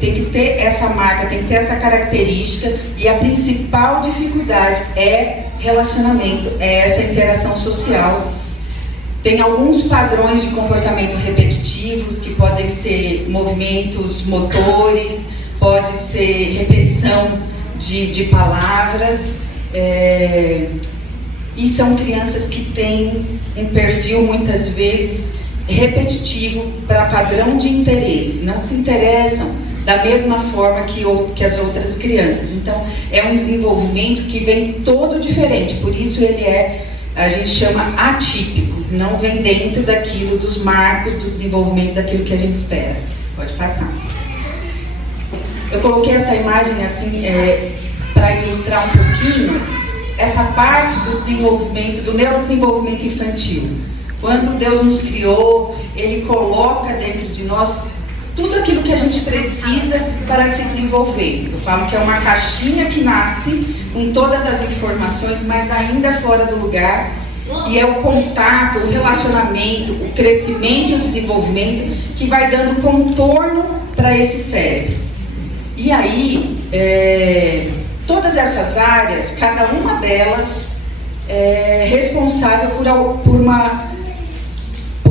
tem que ter essa marca, tem que ter essa característica, e a principal dificuldade é relacionamento, é essa interação social. Tem alguns padrões de comportamento repetitivos, que podem ser movimentos motores, pode ser repetição de palavras, e são crianças que têm um perfil, muitas vezes, repetitivo para padrão de interesse, não se interessam da mesma forma que as outras crianças. Então, é um desenvolvimento que vem todo diferente, por isso a gente chama atípico, não vem dentro daquilo, dos marcos do desenvolvimento, daquilo que a gente espera. Pode passar. Eu coloquei essa imagem assim, para ilustrar um pouquinho essa parte do desenvolvimento, do neurodesenvolvimento infantil. Quando Deus nos criou, Ele coloca dentro de nós tudo aquilo que a gente precisa para se desenvolver. Eu falo que é uma caixinha que nasce com todas as informações, mas ainda fora do lugar. E é o contato, o relacionamento, o crescimento e o desenvolvimento que vai dando contorno para esse cérebro. E aí, todas essas áreas, cada uma delas é responsável por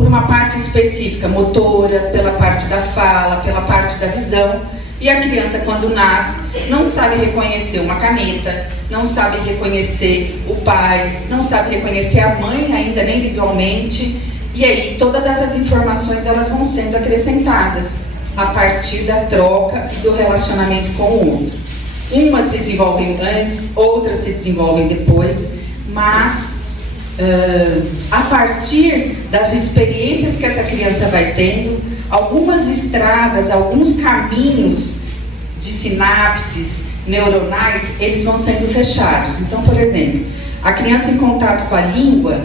uma parte específica, motora, pela parte da fala, pela parte da visão. E a criança, quando nasce, não sabe reconhecer uma caneta, não sabe reconhecer o pai, não sabe reconhecer a mãe ainda, nem visualmente. E aí, todas essas informações, elas vão sendo acrescentadas a partir da troca e do relacionamento com o outro. Umas se desenvolvem antes, outras se desenvolvem depois, mas a partir das experiências que essa criança vai tendo, algumas estradas, alguns caminhos de sinapses neuronais, eles vão sendo fechados. Então, por exemplo, a criança em contato com a língua,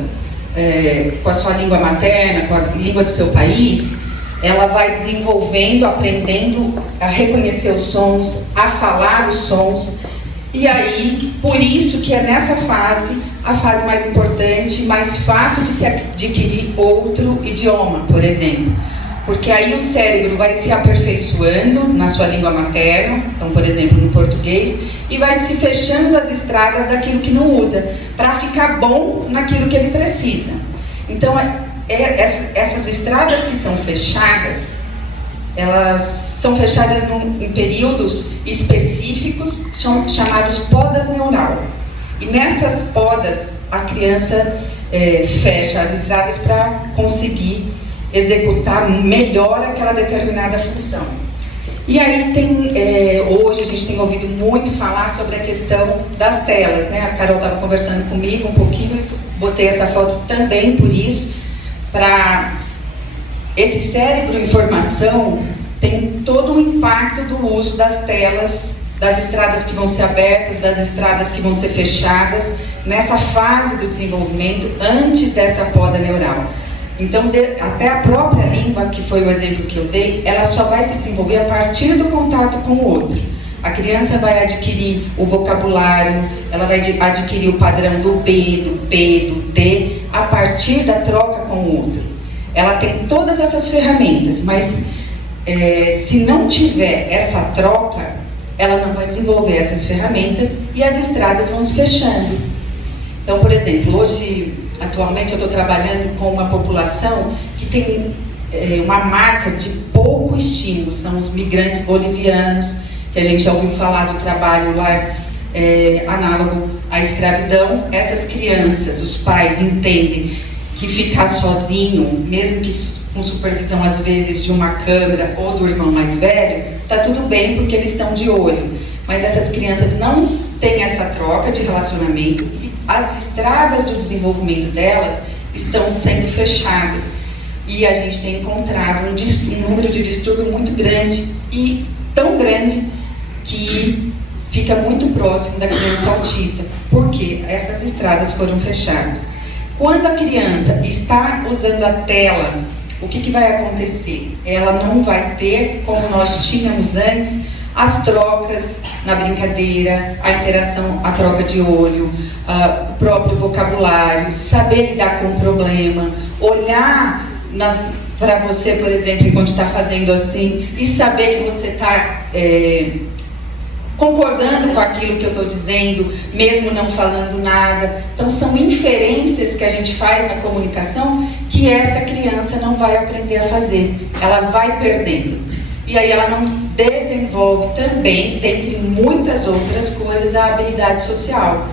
com a sua língua materna, com a língua do seu país, ela vai desenvolvendo, aprendendo a reconhecer os sons, a falar os sons. E aí, por isso que é nessa fase, a fase mais importante, mais fácil de se adquirir outro idioma, por exemplo. Porque aí o cérebro vai se aperfeiçoando na sua língua materna, então, por exemplo, no português, e vai se fechando as estradas daquilo que não usa, para ficar bom naquilo que ele precisa. Então, essas estradas que são fechadas, elas são fechadas em períodos específicos, chamados podas neural. E nessas podas, a criança fecha as estradas para conseguir executar melhor aquela determinada função. E aí hoje a gente tem ouvido muito falar sobre a questão das telas, né? A Carol estava conversando comigo um pouquinho e botei essa foto também por isso, para esse cérebro em formação tem todo o impacto do uso das telas, das estradas que vão ser abertas, das estradas que vão ser fechadas, nessa fase do desenvolvimento, antes dessa poda neural. Então, até a própria língua, que foi o exemplo que eu dei, ela só vai se desenvolver a partir do contato com o outro. A criança vai adquirir o vocabulário, ela vai adquirir o padrão do B, do P, do T, a partir da troca com o outro. Ela tem todas essas ferramentas, mas se não tiver essa troca, ela não vai desenvolver essas ferramentas e as estradas vão se fechando. Então, por exemplo, hoje, atualmente, eu estou trabalhando com uma população que tem uma marca de pouco estímulo, são os migrantes bolivianos, que a gente já ouviu falar do trabalho lá análogo à escravidão. Essas crianças, os pais entendem que ficar sozinho, mesmo que com supervisão às vezes de uma câmera ou do irmão mais velho, tá tudo bem porque eles estão de olho. Mas essas crianças não têm essa troca de relacionamento e as estradas do desenvolvimento delas estão sendo fechadas. E a gente tem encontrado um número de distúrbio muito grande, e tão grande que fica muito próximo da criança autista, porque essas estradas foram fechadas. Quando a criança está usando a tela, o que vai acontecer? Ela não vai ter, como nós tínhamos antes, as trocas na brincadeira, a interação, a troca de olho, o próprio vocabulário, saber lidar com o problema, olhar para você, por exemplo, enquanto está fazendo assim, e saber que você está concordando com aquilo que eu estou dizendo, mesmo não falando nada. Então são inferências que a gente faz na comunicação que esta criança não vai aprender a fazer, ela vai perdendo. E aí ela não desenvolve também, dentre muitas outras coisas, a habilidade social.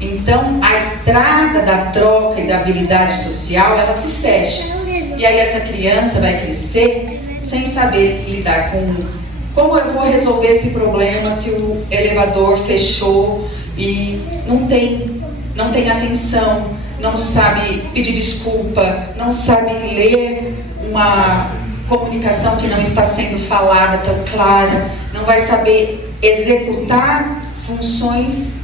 Então a estrada da troca e da habilidade social, ela se fecha. E aí essa criança vai crescer sem saber lidar com como eu vou resolver esse problema se o elevador fechou e não tem atenção, não sabe pedir desculpa, não sabe ler uma comunicação que não está sendo falada tão clara, não vai saber executar funções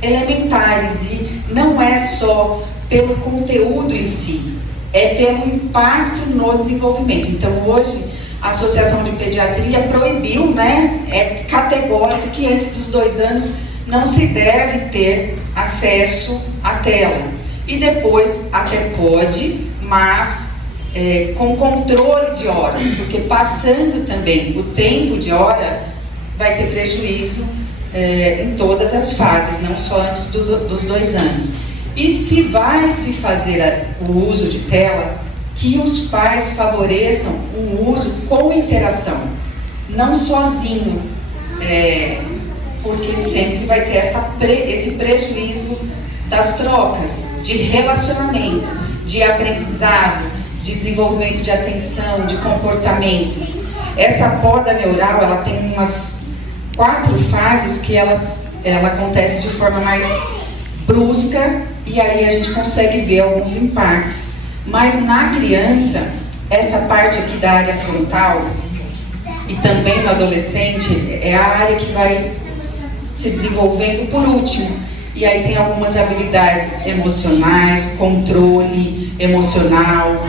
elementares. E não é só pelo conteúdo em si, é pelo impacto no desenvolvimento. Então hoje a Associação de Pediatria proibiu, né, é categórico que antes dos 2 anos não se deve ter acesso à tela. E depois até pode, mas com controle de horas, porque passando também o tempo de hora vai ter prejuízo em todas as fases, não só antes dos 2 anos. E se vai se fazer o uso de tela, que os pais favoreçam um uso com interação, não sozinho, porque ele sempre vai ter esse prejuízo das trocas, de relacionamento, de aprendizado, de desenvolvimento de atenção, de comportamento. Essa poda neural, ela tem umas 4 fases que ela acontece de forma mais brusca, e aí a gente consegue ver alguns impactos. Mas na criança, essa parte aqui da área frontal e também no adolescente é a área que vai se desenvolvendo por último. E aí tem algumas habilidades emocionais, controle emocional,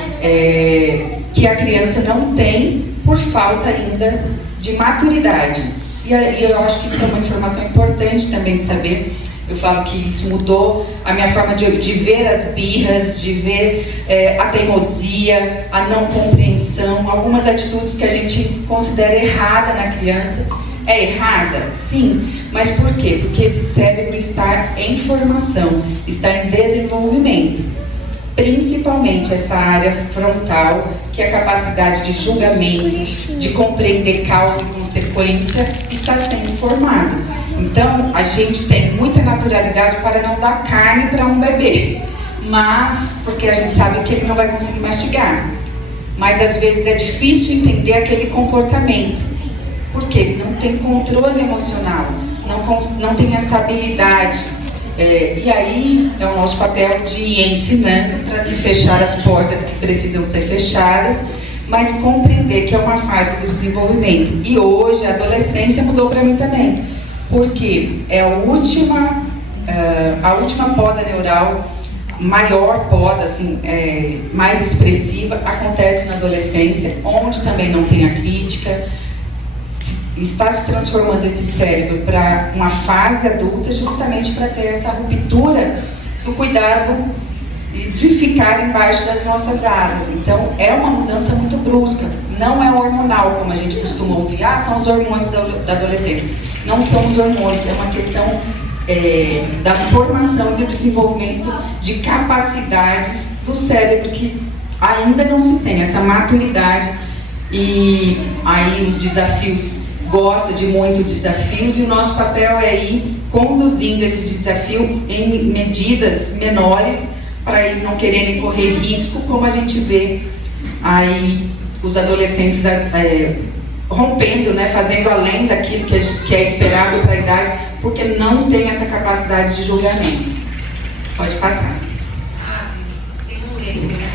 que a criança não tem por falta ainda de maturidade. E eu acho que isso é uma informação importante também de saber. Eu falo que isso mudou a minha forma de ver as birras, de ver a teimosia, a não compreensão, algumas atitudes que a gente considera errada na criança. É errada? Sim. Mas por quê? Porque esse cérebro está em formação, está em desenvolvimento. Principalmente essa área frontal, que é a capacidade de julgamento, de compreender causa e consequência, está sendo formada. Então, a gente tem muita naturalidade para não dar carne para um bebê, mas porque a gente sabe que ele não vai conseguir mastigar. Mas às vezes é difícil entender aquele comportamento, porque ele não tem controle emocional, não tem essa habilidade. E aí é o nosso papel de ir ensinando para se fechar as portas que precisam ser fechadas, mas compreender que é uma fase do desenvolvimento. E hoje a adolescência mudou para mim também, porque é a última poda neural, maior poda, assim, mais expressiva, acontece na adolescência, onde também não tem a crítica. Está se transformando esse cérebro para uma fase adulta justamente para ter essa ruptura do cuidado e de ficar embaixo das nossas asas. Então é uma mudança muito brusca, não é hormonal como a gente costuma ouvir, são os hormônios da adolescência. Não são os hormônios, é uma questão da formação e do desenvolvimento de capacidades do cérebro que ainda não se tem, essa maturidade. E aí os desafios, gosta de muito desafios, e o nosso papel é ir conduzindo esse desafio em medidas menores para eles não quererem correr risco, como a gente vê aí os adolescentes rompendo, né, fazendo além daquilo que é esperado para a idade, porque não tem essa capacidade de julgamento. Pode passar. Tem um erro, né?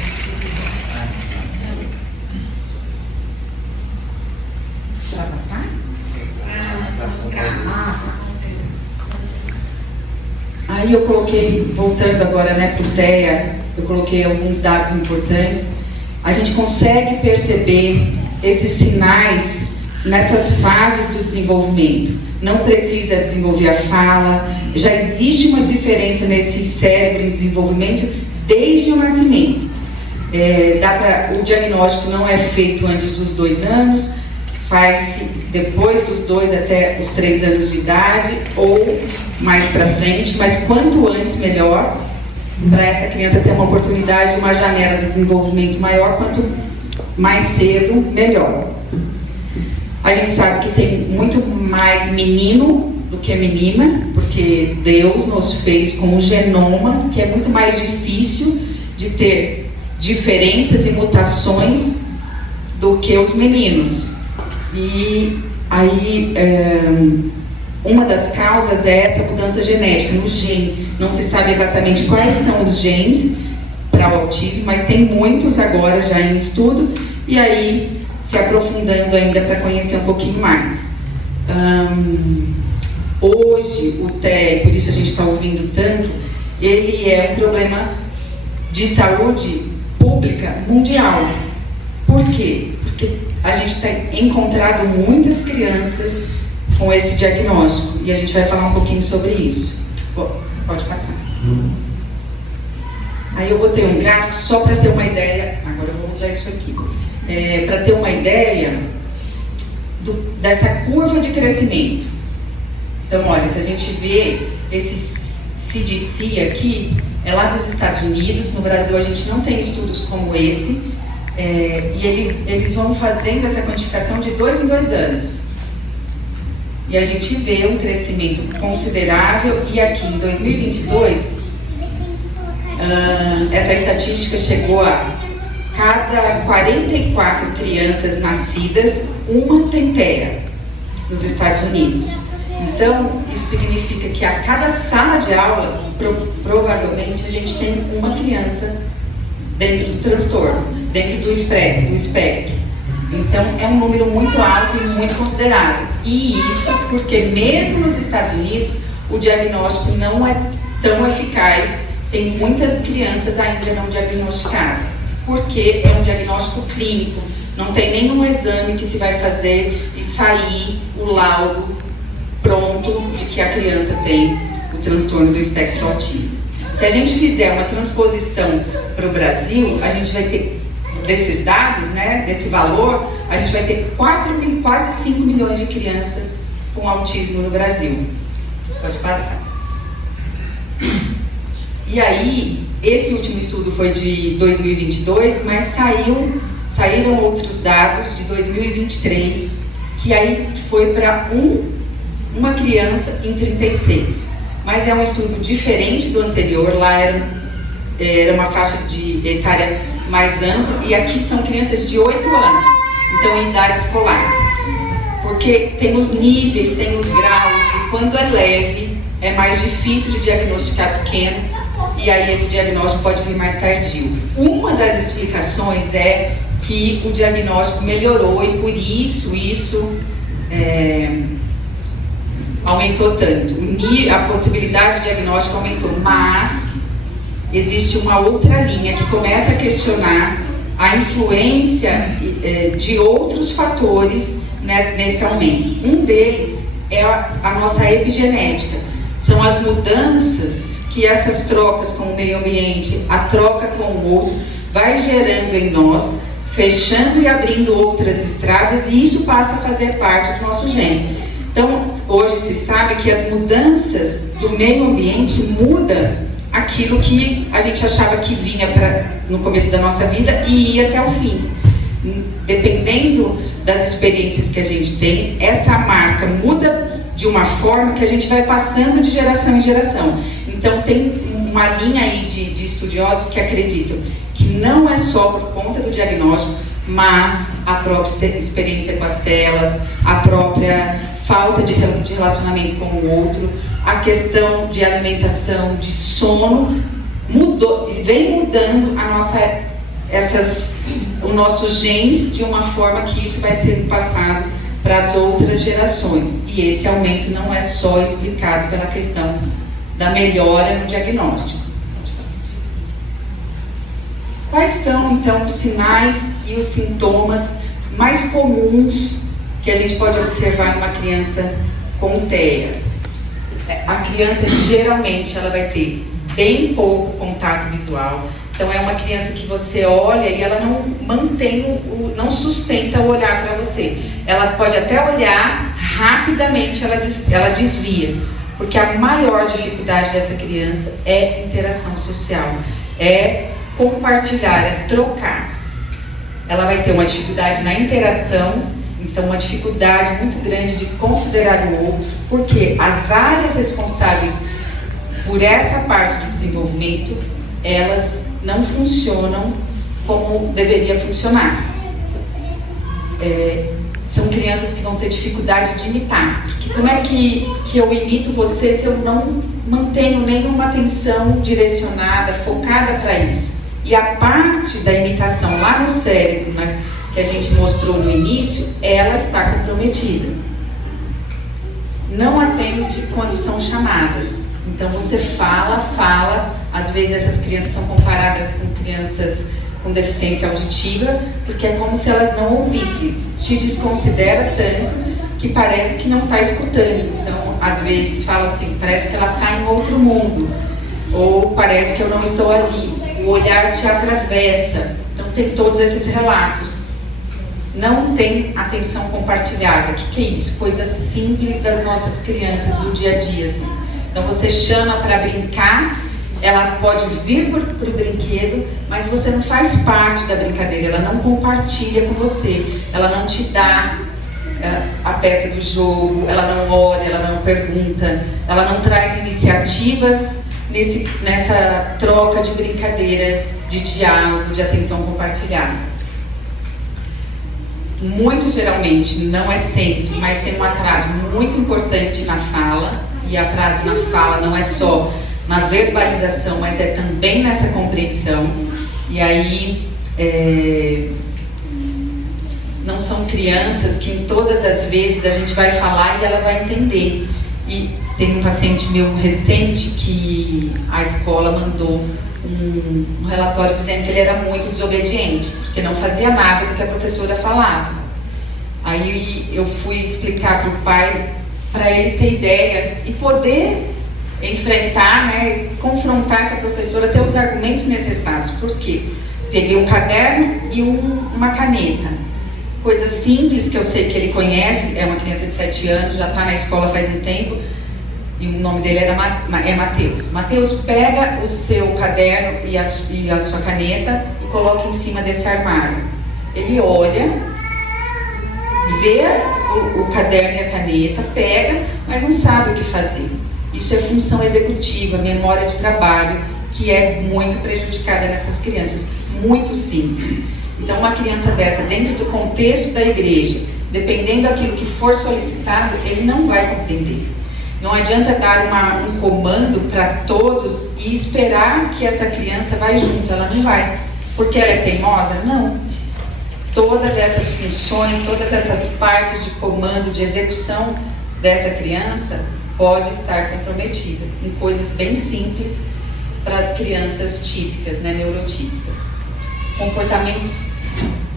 Vai passar? Aí eu coloquei, voltando agora, né, para o TEA, eu coloquei alguns dados importantes. A gente consegue perceber esses sinais nessas fases do desenvolvimento. Não precisa desenvolver a fala, já existe uma diferença nesse cérebro em desenvolvimento desde o nascimento. O diagnóstico não é feito antes dos 2 anos, faz-se depois dos 2 até os 3 anos de idade ou mais para frente, mas quanto antes melhor, para essa criança ter uma oportunidade, uma janela de desenvolvimento maior, quanto mais cedo, melhor. A gente sabe que tem muito mais menino do que menina, porque Deus nos fez com um genoma que é muito mais difícil de ter diferenças e mutações do que os meninos. E aí, uma das causas é essa mudança genética no gene. Não se sabe exatamente quais são os genes para o autismo, mas tem muitos agora já em estudo, e aí se aprofundando ainda para conhecer um pouquinho mais. Hoje, o TEA, por isso a gente está ouvindo tanto, ele é um problema de saúde pública mundial. Por quê? Porque a gente tem encontrado muitas crianças com esse diagnóstico, e a gente vai falar um pouquinho sobre isso. Pode passar. Aí eu botei um gráfico só para ter uma ideia, agora eu vou usar isso aqui, para ter uma ideia dessa curva de crescimento. Então, olha, se a gente vê esse CDC aqui, é lá dos Estados Unidos. No Brasil a gente não tem estudos como esse, e eles vão fazendo essa quantificação de 2 em 2 anos. E a gente vê um crescimento considerável, e aqui em 2022, essa estatística chegou a cada 44 crianças nascidas, uma tem TEA nos Estados Unidos. Então, isso significa que a cada sala de aula, provavelmente, a gente tem uma criança dentro do transtorno, dentro do espectro. Então, é um número muito alto e muito considerável. E isso porque, mesmo nos Estados Unidos, o diagnóstico não é tão eficaz. Tem muitas crianças ainda não diagnosticadas, porque é um diagnóstico clínico. Não tem nenhum exame que se vai fazer e sair o laudo pronto de que a criança tem o transtorno do espectro autista. Se a gente fizer uma transposição para o Brasil, a gente vai ter, desses dados, né, desse valor, a gente vai ter quase 5 milhões de crianças com autismo no Brasil. Pode passar. E aí, esse último estudo foi de 2022, mas saíram outros dados de 2023, que aí foi para uma criança em 36. Mas é um estudo diferente do anterior, lá era uma faixa de etária mais ampla, e aqui são crianças de 8 anos, então em idade escolar. Porque tem os níveis, tem os graus, e quando é leve, é mais difícil de diagnosticar pequeno, e aí esse diagnóstico pode vir mais tardio. Uma das explicações é que o diagnóstico melhorou e por isso aumentou tanto. A possibilidade de diagnóstico aumentou, mas existe uma outra linha que começa a questionar a influência de outros fatores nesse aumento. Um deles é a nossa epigenética. São as mudanças que essas trocas com o meio ambiente, a troca com o outro, vai gerando em nós, fechando e abrindo outras estradas, e isso passa a fazer parte do nosso gene. Então, hoje se sabe que as mudanças do meio ambiente mudam aquilo que a gente achava que vinha no começo da nossa vida e ia até o fim. Dependendo das experiências que a gente tem, essa marca muda de uma forma que a gente vai passando de geração em geração. Então, tem uma linha aí de estudiosos que acreditam que não é só por conta do diagnóstico, mas a própria experiência com as telas, a própria falta de relacionamento com o outro, a questão de alimentação, de sono, vem mudando os nossos genes de uma forma que isso vai ser passado para as outras gerações. E esse aumento não é só explicado pela questão da melhora no diagnóstico. Quais são, então, os sinais e os sintomas mais comuns que a gente pode observar numa criança com TEA? A criança, geralmente, ela vai ter bem pouco contato visual, Então é uma criança que você olha e ela não mantém, não sustenta o olhar para você. Ela pode até olhar, rapidamente ela desvia. Porque a maior dificuldade dessa criança é interação social, é compartilhar, é trocar. Ela vai ter uma dificuldade na interação, então uma dificuldade muito grande de considerar o outro, porque as áreas responsáveis por essa parte do desenvolvimento, elas não funcionam como deveria funcionar. São crianças que vão ter dificuldade de imitar, porque como é que eu imito você se eu não mantenho nenhuma atenção direcionada, focada para isso? E a parte da imitação lá no cérebro, né, que a gente mostrou no início, ela está comprometida. Não atende quando são chamadas. Então você fala, às vezes essas crianças são comparadas com crianças com deficiência auditiva, porque é como se elas não ouvissem, te desconsidera tanto que parece que não está escutando. Então, às vezes fala assim, parece que ela está em outro mundo, ou parece que eu não estou ali, o olhar te atravessa. Então tem todos esses relatos. Não tem atenção compartilhada. O que é isso? Coisas simples das nossas crianças do dia a dia, assim. Então você chama para brincar, ela pode vir para o brinquedo, mas você não faz parte da brincadeira, ela não compartilha com você, ela não te dá a peça do jogo, ela não olha, ela não pergunta, ela não traz iniciativas nessa troca de brincadeira, de diálogo, de atenção compartilhada. Muito geralmente, não é sempre, mas tem um atraso muito importante na fala, e atraso na fala não é só na verbalização, mas é também nessa compreensão. E aí, não são crianças que em todas as vezes a gente vai falar e ela vai entender. E tem um paciente meu recente que a escola mandou um relatório dizendo que ele era muito desobediente, porque não fazia nada do que a professora falava. Aí eu fui explicar para o pai, para ele ter ideia e poder enfrentar, né, confrontar essa professora, ter os argumentos necessários. Por quê? Peguei um caderno e uma caneta. Coisa simples que eu sei que ele conhece, é uma criança de 7 anos, já está na escola faz um tempo, e o nome dele é Matheus. Matheus, pega o seu caderno e a sua caneta e coloca em cima desse armário. Ele olha, vê o caderno e a caneta, pega, mas não sabe o que fazer. Isso é função executiva, memória de trabalho, que é muito prejudicada nessas crianças, muito simples. Então, uma criança dessa, dentro do contexto da igreja, dependendo daquilo que for solicitado, ele não vai compreender. Não adianta dar um comando para todos e esperar que essa criança vai junto, ela não vai. Porque ela é teimosa? Não. Todas essas funções, todas essas partes de comando, de execução dessa criança pode estar comprometida em coisas bem simples para as crianças típicas, né, neurotípicas. Comportamentos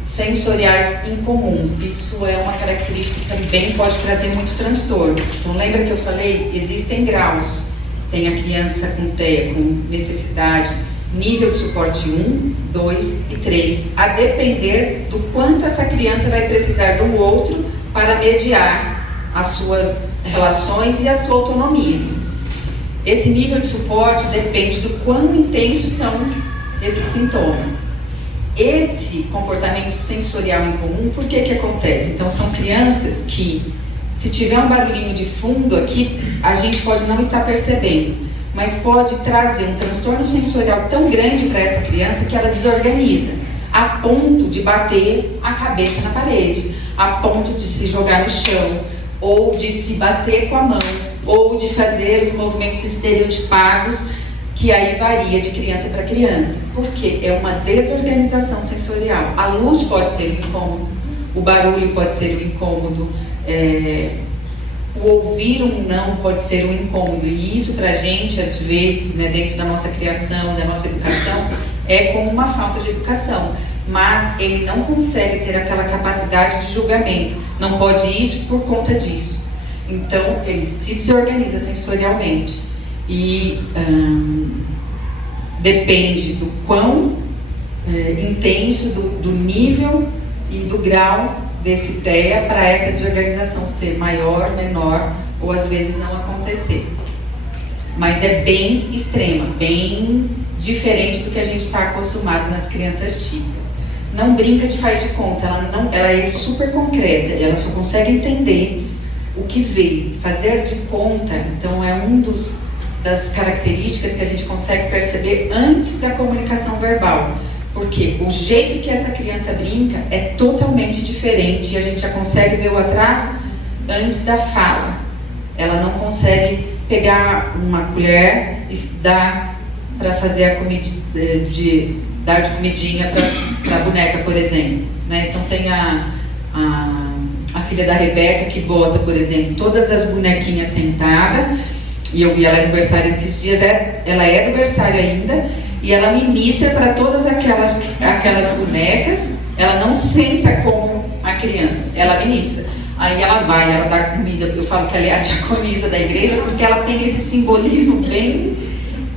sensoriais incomuns, isso é uma característica que também pode trazer muito transtorno. Então lembra que eu falei, existem graus. Tem a criança com TEA, com necessidade, nível de suporte 1, 2 e 3, a depender do quanto essa criança vai precisar do outro para mediar as suas relações e a sua autonomia. Esse nível de suporte depende do quão intensos são esses sintomas. Esse comportamento sensorial incomum, por que acontece? Então são crianças que, se tiver um barulhinho de fundo aqui, a gente pode não estar percebendo, mas pode trazer um transtorno sensorial tão grande para essa criança que ela desorganiza, a ponto de bater a cabeça na parede, a ponto de se jogar no chão, ou de se bater com a mão, ou de fazer os movimentos estereotipados, que aí varia de criança para criança. Porque é uma desorganização sensorial. A luz pode ser um incômodo, o barulho pode ser um incômodo, o ouvir um não pode ser um incômodo. E isso para a gente, às vezes, né, dentro da nossa criação, da nossa educação, é como uma falta de educação. Mas ele não consegue ter aquela capacidade de julgamento. Não pode isso por conta disso. Então, ele se desorganiza sensorialmente. E depende do quão intenso, do nível e do grau desse TEA para essa desorganização ser maior, menor ou às vezes não acontecer. Mas é bem extrema, bem diferente do que a gente está acostumado nas crianças típicas. Não brinca de faz de conta, ela é super concreta, ela só consegue entender o que vê. Fazer de conta, então, é das características que a gente consegue perceber antes da comunicação verbal. Porque o jeito que essa criança brinca é totalmente diferente e a gente já consegue ver o atraso antes da fala. Ela não consegue pegar uma colher e dar para fazer a comida, dar de comidinha para a boneca, por exemplo, né? Então tem a filha da Rebeca que bota, por exemplo, todas as bonequinhas sentadas, e eu vi ela no berçário esses dias, ela é do berçário ainda, e ela ministra para todas aquelas bonecas. Ela não senta como a criança, ela ministra. Aí ela dá comida. Eu falo que ela é a diaconisa da igreja, porque ela tem esse simbolismo bem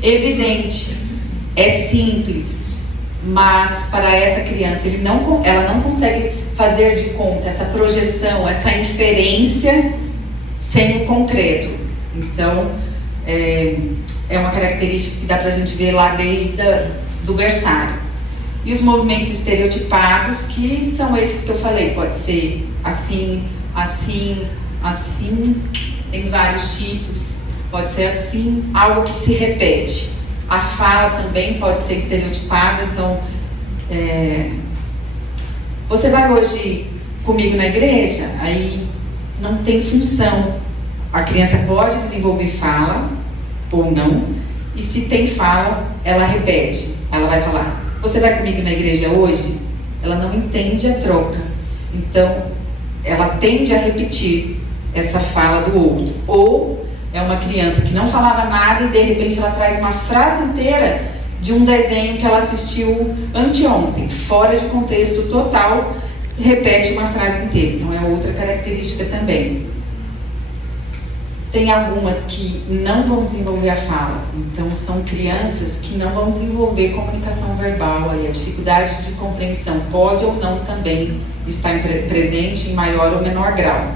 evidente. É simples, mas para essa criança, ela não consegue fazer de conta essa projeção, essa inferência sem o concreto. Então, é uma característica que dá para a gente ver lá desde do berçário. E os movimentos estereotipados, que são esses que eu falei, pode ser assim, assim, assim, tem vários tipos, pode ser assim, algo que se repete. A fala também pode ser estereotipada, então, você vai hoje comigo na igreja, aí não tem função. A criança pode desenvolver fala ou não, e se tem fala, ela repete, ela vai falar, você vai comigo na igreja hoje? Ela não entende a troca, então ela tende a repetir essa fala do outro. Ou é uma criança que não falava nada e de repente ela traz uma frase inteira de um desenho que ela assistiu anteontem, fora de contexto total, repete uma frase inteira. Então é outra característica também. Tem algumas que não vão desenvolver a fala, então são crianças que não vão desenvolver comunicação verbal, aí a dificuldade de compreensão pode ou não também estar presente em maior ou menor grau.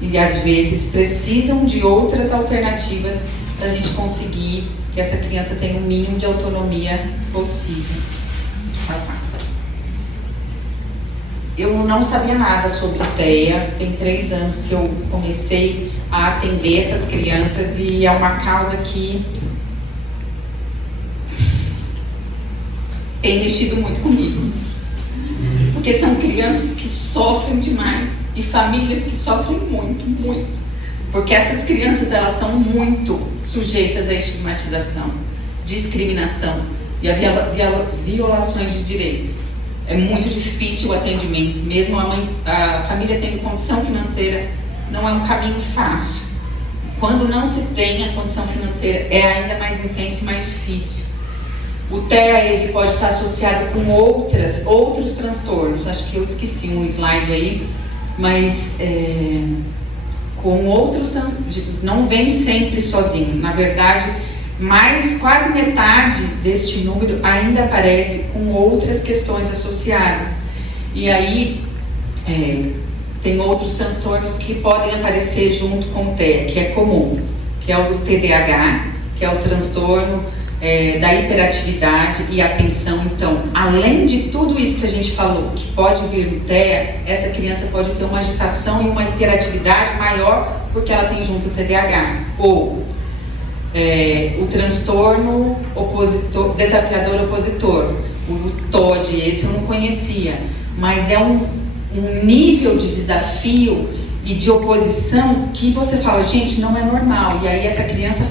E às vezes precisam de outras alternativas para a gente conseguir que essa criança tenha o mínimo de autonomia possível de passar. Eu não sabia nada sobre TEA, tem 3 anos que eu comecei a atender essas crianças e é uma causa que tem mexido muito comigo. Porque são crianças que sofrem demais e famílias que sofrem muito, muito. Porque essas crianças, elas são muito sujeitas à estigmatização, discriminação e a violações de direito. É muito difícil o atendimento, mesmo a família tendo condição financeira, não é um caminho fácil. Quando não se tem a condição financeira, é ainda mais intenso e mais difícil. O TEA, ele pode estar associado com outros transtornos. Acho que eu esqueci um slide aí, mas com outros, não vem sempre sozinho. Na verdade, quase metade deste número ainda aparece com outras questões associadas. E aí, tem outros transtornos que podem aparecer junto com o TEA, que é comum, que é o do TDAH, que é o transtorno da hiperatividade e atenção. Então, além de tudo isso que a gente falou, que pode vir do TEA, essa criança pode ter uma agitação e uma hiperatividade maior porque ela tem junto o TDAH. Ou o transtorno desafiador opositor, o TOD, esse eu não conhecia, mas é um nível de desafio e de oposição que você fala, gente, não é normal. E aí essa criança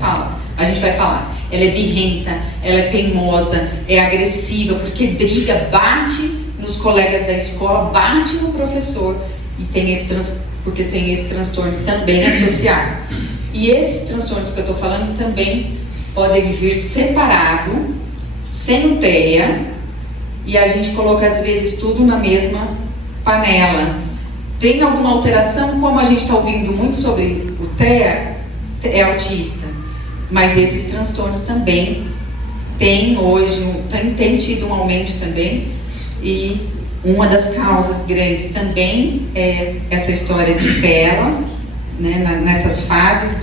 a gente vai falar, ela é birrenta, ela é teimosa, é agressiva, porque briga, bate nos colegas da escola, bate no professor, e porque tem esse transtorno também associado. E esses transtornos que eu estou falando também podem vir separado, sem o TEA, e a gente coloca às vezes tudo na mesma panela. Tem alguma alteração, como a gente está ouvindo muito sobre o TEA, é autista, mas esses transtornos também tem hoje, tem tido um aumento também, e uma das causas grandes também é essa história de tela, né, nessas fases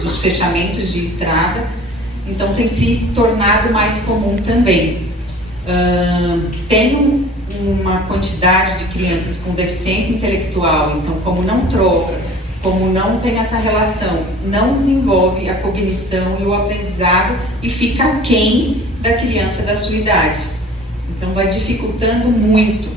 dos fechamentos de estrada. Então tem se tornado mais comum também. Tem uma quantidade de crianças com deficiência intelectual, então como não troca, como não tem essa relação, não desenvolve a cognição e o aprendizado e fica aquém da criança da sua idade. Então vai dificultando muito.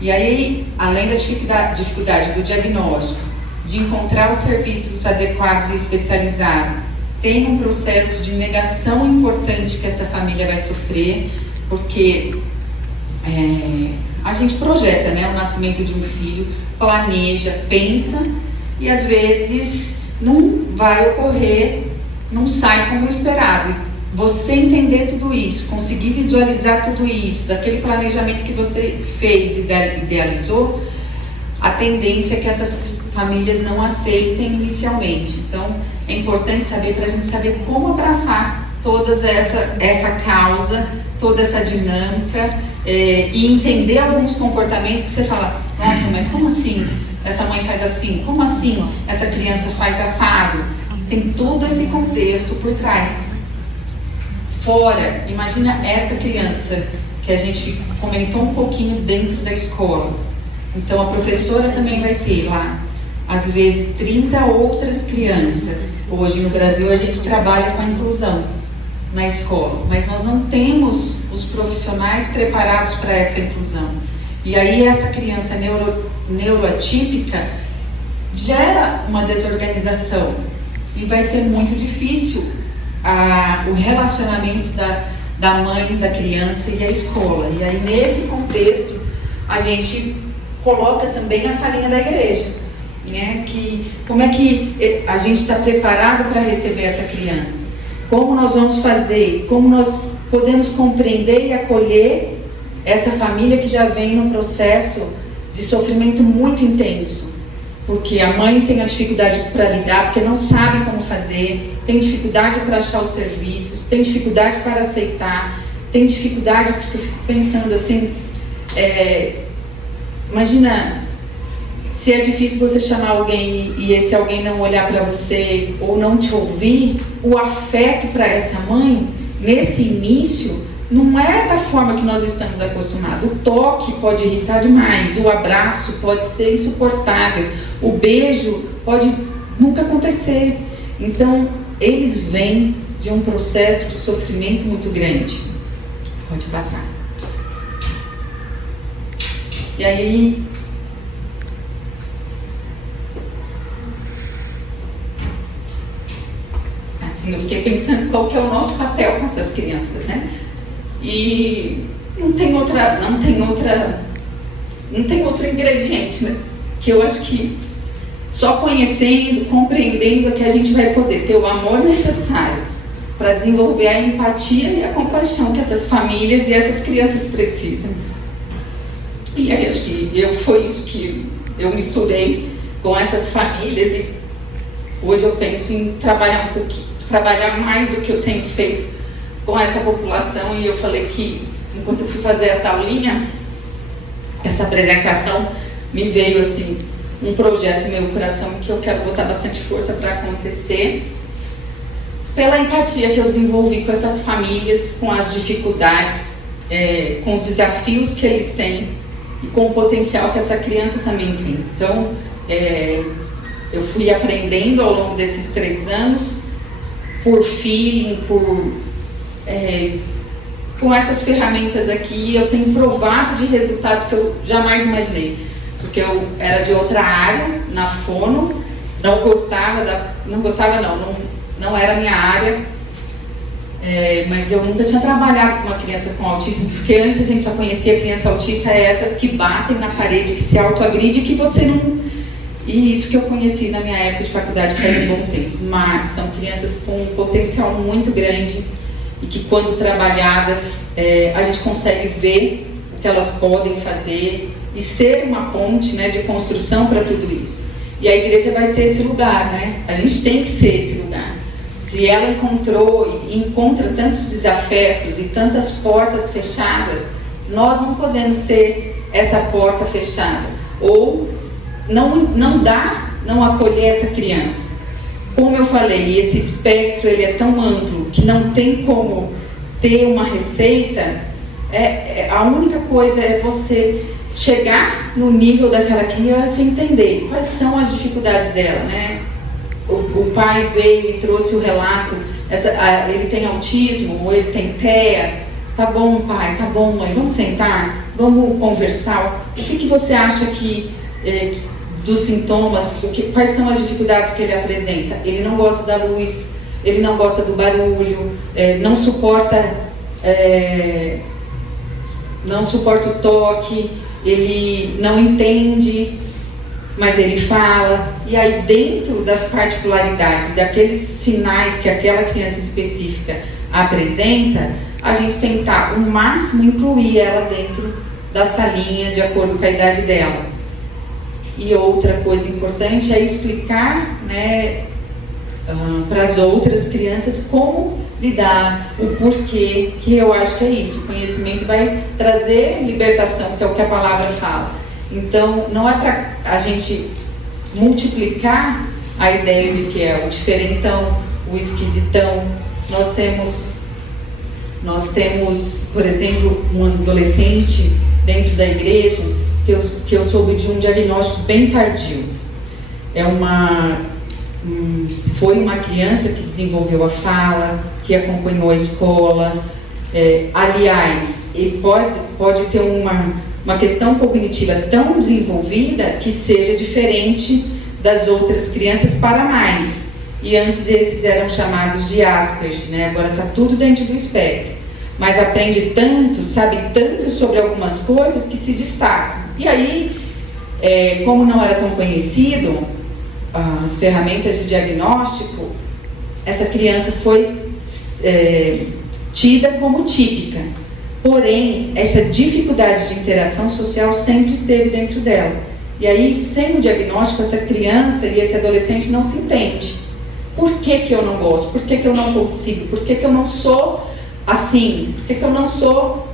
E aí, além da dificuldade do diagnóstico, de encontrar os serviços adequados e especializados, tem um processo de negação importante que essa família vai sofrer, porque a gente projeta, né, o nascimento de um filho, planeja, pensa, e às vezes não vai ocorrer, não sai como esperado. Você entender tudo isso, conseguir visualizar tudo isso, daquele planejamento que você fez e idealizou, a tendência é que essas famílias não aceitem inicialmente. Então, é importante saber, para a gente saber como abraçar toda essa causa, toda essa dinâmica, e entender alguns comportamentos que você fala, nossa, mas como assim essa mãe faz assim? Como assim essa criança faz assado? Tem todo esse contexto por trás. Fora, imagina esta criança que a gente comentou um pouquinho dentro da escola. Então a professora também vai ter lá, às vezes, 30 outras crianças. Hoje no Brasil a gente trabalha com a inclusão na escola, mas nós não temos os profissionais preparados para essa inclusão. E aí essa criança neuroatípica gera uma desorganização e vai ser muito difícil o relacionamento da mãe, da criança e a escola. E aí nesse contexto a gente coloca também a salinha da igreja, né? Como é que a gente está preparado para receber essa criança? Como nós vamos fazer? Como nós podemos compreender e acolher essa família que já vem num processo de sofrimento muito intenso? Porque a mãe tem a dificuldade para lidar, porque não sabe como fazer, tem dificuldade para achar os serviços, tem dificuldade para aceitar, tem dificuldade, porque eu fico pensando assim, imagina se é difícil você chamar alguém e esse alguém não olhar para você ou não te ouvir, o afeto para essa mãe, nesse início, não é da forma que nós estamos acostumados. O toque pode irritar demais, o abraço pode ser insuportável, o beijo pode nunca acontecer. Então, eles vêm de um processo de sofrimento muito grande. Pode passar. E aí, assim, eu fiquei pensando qual que é o nosso papel com essas crianças, né? E não tem outro ingrediente, né? Que eu acho que só conhecendo, compreendendo é que a gente vai poder ter o amor necessário para desenvolver a empatia e a compaixão que essas famílias e essas crianças precisam. E aí acho que foi isso que eu misturei com essas famílias, e hoje eu penso em trabalhar mais do que eu tenho feito com essa população. E eu falei que, enquanto eu fui fazer essa aulinha, essa apresentação, me veio assim, um projeto no meu coração que eu quero botar bastante força para acontecer, pela empatia que eu desenvolvi com essas famílias, com as dificuldades, com os desafios que eles têm e com o potencial que essa criança também tem. Então, eu fui aprendendo ao longo desses 3 anos, por feeling, com essas ferramentas aqui, eu tenho provado de resultados que eu jamais imaginei. Porque eu era de outra área, na fono, não era a minha área, mas eu nunca tinha trabalhado com uma criança com autismo, porque antes a gente só conhecia criança autista, essas que batem na parede, que se autoagride, que você não... E isso que eu conheci na minha época de faculdade faz um bom tempo. Mas são crianças com um potencial muito grande e que, quando trabalhadas, a gente consegue ver o que elas podem fazer e ser uma ponte, né, de construção para tudo isso. E a igreja vai ser esse lugar, né? A gente tem que ser esse lugar. Se ela encontrou encontra tantos desafetos e tantas portas fechadas, nós não podemos ser essa porta fechada, ou não acolher essa criança. Como eu falei, esse espectro ele é tão amplo que não tem como ter uma receita. A única coisa é você chegar no nível daquela criança e entender quais são as dificuldades dela, né? O pai veio e trouxe o relato, ele tem autismo, ou ele tem TEA. Tá bom, pai, tá bom, mãe, vamos sentar, vamos conversar. O que você acha dos sintomas, quais são as dificuldades que ele apresenta? Ele não gosta da luz, ele não gosta do barulho, não suporta o toque, ele não entende, mas ele fala. E aí, dentro das particularidades, daqueles sinais que aquela criança específica apresenta, a gente tentar o máximo incluir ela dentro da salinha de acordo com a idade dela. E outra coisa importante é explicar, né, para as outras crianças como lidar, o porquê, que eu acho que é isso. O conhecimento vai trazer libertação, que é o que a palavra fala. Então, não é para a gente multiplicar a ideia de que é o diferentão, o esquisitão. Nós temos, por exemplo, um adolescente dentro da igreja que eu soube de um diagnóstico bem tardio. Foi uma criança que desenvolveu a fala, que acompanhou a escola. Aliás, pode ter uma questão cognitiva tão desenvolvida que seja diferente das outras crianças para mais. E antes esses eram chamados de Asperger, né? Agora está tudo dentro do espectro. Mas aprende tanto, sabe tanto sobre algumas coisas que se destacam. E aí, como não era tão conhecido as ferramentas de diagnóstico, essa criança foi tida como típica. Porém, essa dificuldade de interação social sempre esteve dentro dela. E aí, sem o diagnóstico, essa criança e esse adolescente não se entende. Por que eu não gosto? Por que eu não consigo? Por que eu não sou assim? Por que eu não sou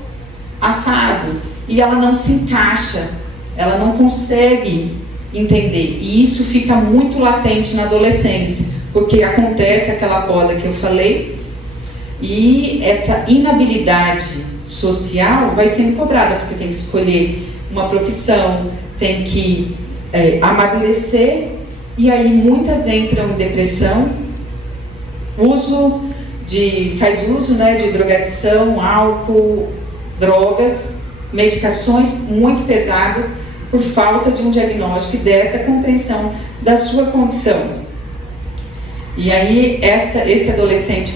assado? E ela não se encaixa, ela não consegue entender. E isso fica muito latente na adolescência, porque acontece aquela poda que eu falei, e essa inabilidade social vai sendo cobrada, porque tem que escolher uma profissão, tem que amadurecer. E aí muitas entram em depressão, faz uso, né, de drogadição, álcool, drogas, medicações muito pesadas, por falta de um diagnóstico e dessa compreensão da sua condição. E aí esse adolescente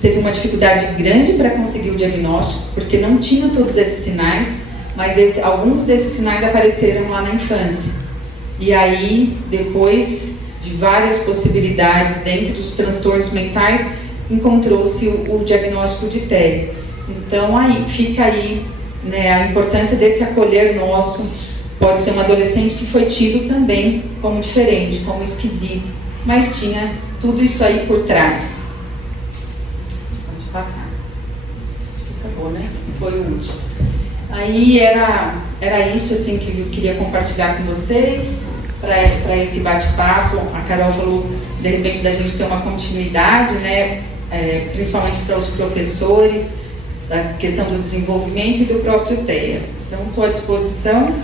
teve uma dificuldade grande para conseguir o diagnóstico, porque não tinha todos esses sinais, mas alguns desses sinais apareceram lá na infância. E aí, depois de várias possibilidades dentro dos transtornos mentais, encontrou-se o diagnóstico de TEA. Então, fica aí, né, a importância desse acolher nosso. Pode ser um adolescente que foi tido também como diferente, como esquisito, mas tinha tudo isso aí por trás. Pode passar. Acho que acabou, né? Foi o último. Aí era isso assim que eu queria compartilhar com vocês para esse bate-papo. A Carol falou, de repente, da gente ter uma continuidade, né? Principalmente para os professores, da questão do desenvolvimento e do próprio TEA. Então, estou à disposição.